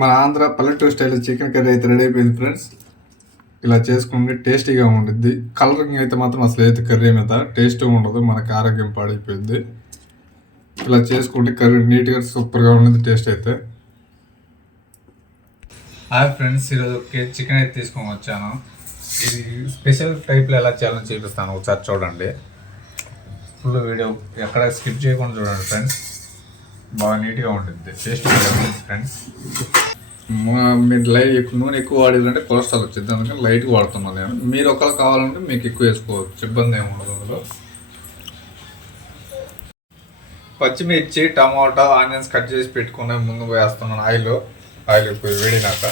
మన ఆంధ్ర పల్లెటూరు style chicken curry అయితే రెడీ అయిపోయింది ఫ్రెండ్స్ ఇలా చేసుకుంటే టేస్టీగా ఉండిద్ది. కలరింగ్ అయితే మాత్రం అసలు అయితే కర్రీ మీద టేస్ట్ ఉండదు మనకి ఆరోగ్యం పాడైపోయింది ఇలా చేసుకుంటే కర్రీ నీట్గా సూపర్గా ఉండేది టేస్ట్ అయితే. హాయ్ ఫ్రెండ్స్ ఈరోజు చికెన్ అయితే తీసుకొని వచ్చాను. ఇది స్పెషల్ టైప్లో ఎలా చేయాలని చూపిస్తాను ఒకసారి చూడండి. ఫుల్ వీడియో ఎక్కడ స్కిప్ చేయకుండా చూడండి ఫ్రెండ్స్ బాగా నీట్గా ఉంటుంది టేస్ట్ ఫ్రెండ్స్ మీరు లైట్ ఎక్కువ నూనె ఎక్కువ వాడాలంటే కొలెస్ట్రాల్ వచ్చింది. అందుకని లైట్గా వాడుతున్నాను నేను. మీరు ఒకళ్ళు కావాలంటే మీకు ఎక్కువ వేసుకోవచ్చు. ఇబ్బంది ఏమి ఉండదు అందులో. పచ్చిమిర్చి టమాటా ఆనియన్స్ కట్ చేసి పెట్టుకునే ముందు వేస్తున్నాను ఆయిల్. ఆయిల్ ఇప్పుడు వేడినాక.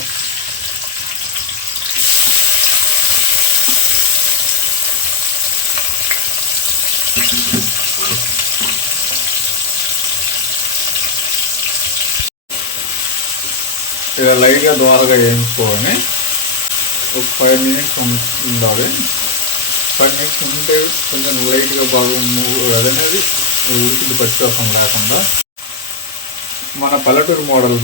ఇలా లైట్గా ద్వారగా వేయించుకోవాలి ఒక ఫైవ్ మినిట్స్ ఉండాలి. ఫైవ్ మినిట్స్ ఉంటే కొంచెం లైట్గా బాగా మూవ్ అదనేది ఉడికింది పచ్చివాసన లేకుండా మన పల్లెటూరు మోడల్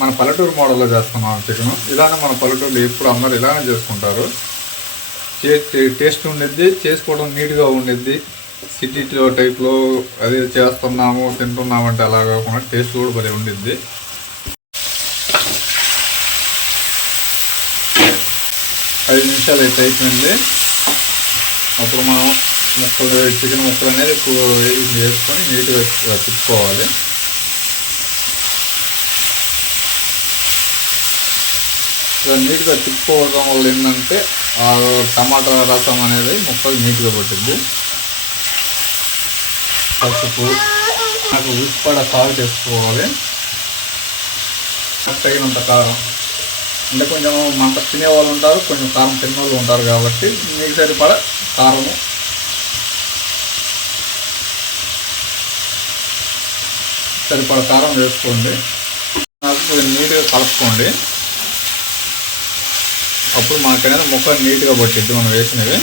మన పల్లెటూరు మోడల్లో చేస్తున్నాం చికెన్. ఇలానే మన పల్లెటూరులో ఎప్పుడు అందరూ ఇలానే చేసుకుంటారు. టేస్ట్ ఉండిద్ది చేసుకోవడం నీట్గా ఉండిద్ది. సిటీలో టైప్లో అది చేస్తున్నాము తింటున్నామంటే అలా కాకుండా టేస్ట్ కూడా భలే ఉండిద్ది. ఐదు నిమిషాలు అయితే అయిపోయింది అప్పుడు మనం ముక్కలు చికెన్ ముక్కలు అనేది వేసుకొని నీట్గా తిప్పుకోవాలి ఇలా నీట్గా తిప్పుకోవడం వల్ల ఏంటంటే ఆ టమాటా రసం అనేది ముక్కలు నీట్గా పట్టింది పసుపు నాకు ఉప్పు సాల్ట్ వేసుకోవాలి. తగినంత కారం. అంటే కొంచెం మంట తినే వాళ్ళు ఉంటారు కొంచెం కారం తినే వాళ్ళు ఉంటారు కాబట్టి మీకు సరిపడ కారము. సరిపడ కారం వేసుకోండి. నాకు కొంచెం నీట్గా కలుపుకోండి. అప్పుడు మనకనేది ముక్క నీట్గా పట్టిద్ది మనం వేసినవి.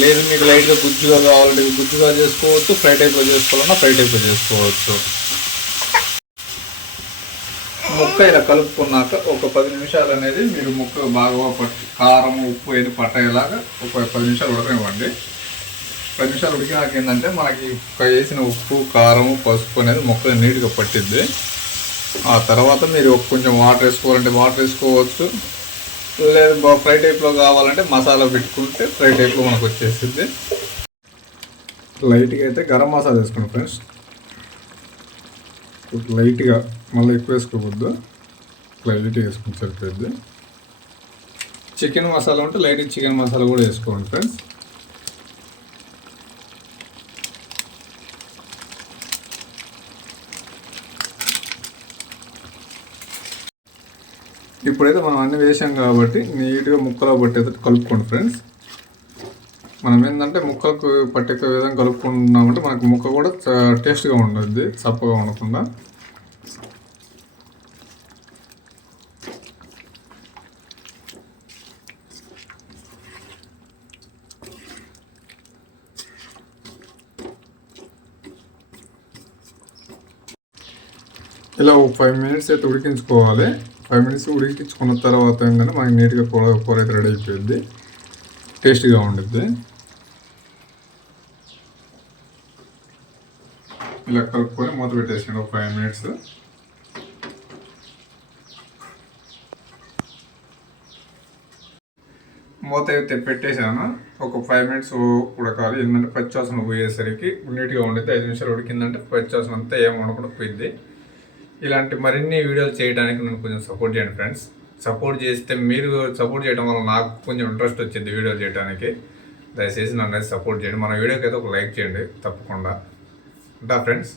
లేదు మీకు లైట్గా గుజ్జుగా కావాలంటే గుజ్జుగా చేసుకోవచ్చు ఫ్రై టైప్లో చేసుకోవాలన్నా ఫ్రై టైప్లో చేసుకోవచ్చు. ముక్క ఇలా కలుపుకున్నాక ఒక పది నిమిషాలు అనేది మీరు ముక్క బాగా పట్టి కారం ఉప్పు ఏది పట్టేలాగా ఒక పది నిమిషాలు ఉడకనివ్వండి. పది నిమిషాలు ఉడికినాక ఏంటంటే మనకి వేసిన ఉప్పు కారం పసుపు అనేది ముక్కలు నీట్గా పట్టిద్ది. ఆ తర్వాత మీరు కొంచెం వాటర్ వేసుకోవాలంటే వాటర్ వేసుకోవచ్చు. లేదు ఫ్రై టైప్లో కావాలంటే మసాలా పెట్టుకుంటే ఫ్రై టైప్లో మనకు వచ్చేసింది లైట్గా అయితే గరం మసాలా వేసుకోండి ఫ్రెండ్స్. లైట్గా మళ్ళీ ఎక్కువ వేసుకోవద్దు. లైట్గా వేసుకుని సరిపోద్ది. చికెన్ మసాలా ఉంటే లైట్ చికెన్ మసాలా కూడా వేసుకోండి ఫ్రెండ్స్. ఇప్పుడైతే మనం అన్నీ వేసాం కాబట్టి నీట్గా ముక్కలో పట్టేటట్టు కలుపుకోండి ఫ్రెండ్స్. మనం ఏంటంటే ముక్కలకు పట్టే విధంగా కలుపుకుంటున్నామంటే మనకు ముక్క కూడా టేస్ట్గా ఉండద్ది చప్పగా ఉండకుండా. ఇలా ఒక ఫైవ్ మినిట్స్ అయితే ఉడికించుకోవాలి. ఫైవ్ మినిట్స్ ఉడికించుకున్న తర్వాత ఏంటంటే మనకి నీట్గా కూర కూర అయితే రెడీ అయిపోయింది టేస్టీగా ఉండుద్ది. ఇలా కలుపుకొని మూత పెట్టేసాను ఒక ఫైవ్ మినిట్స్. మూత అయితే పెట్టేశాను. ఒక ఫైవ్ మినిట్స్ ఉడకాలి. ఏంటంటే పచ్చాసన పోయేసరికి నీట్గా ఉండిద్ది. ఐదు నిమిషాలు ఉడికిందంటే పచ్చాసన అంతా ఏం ఉండకుండా పోయింది ఇలాంటి మరిన్ని వీడియోలు చేయడానికి నన్ను కొంచెం సపోర్ట్ చేయండి ఫ్రెండ్స్ సపోర్ట్ చేస్తే మీరు సపోర్ట్ చేయడం వల్ల నాకు కొంచెం ఇంట్రెస్ట్ వచ్చింది వీడియో చేయడానికి దయచేసి నన్ను సపోర్ట్ చేయండి. మన వీడియోకి అయితే ఒక లైక్ చేయండి తప్పకుండా. ఉంటా ఫ్రెండ్స్.